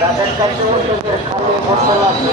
যাদের কাছে খালি বোতল লাগবে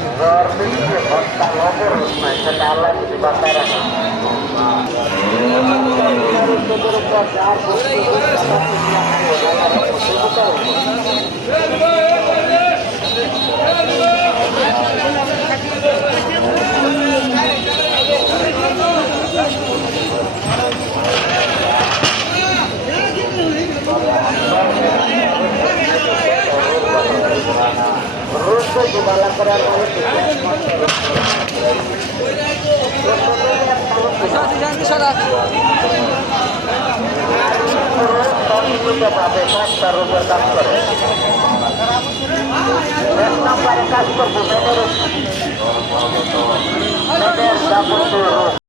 Gormiti kota Lombor sedalam di Batara. Terima kasih. পাবে পাঁচটা রোগের কাজ করে এক নম্বরে কাজ করব।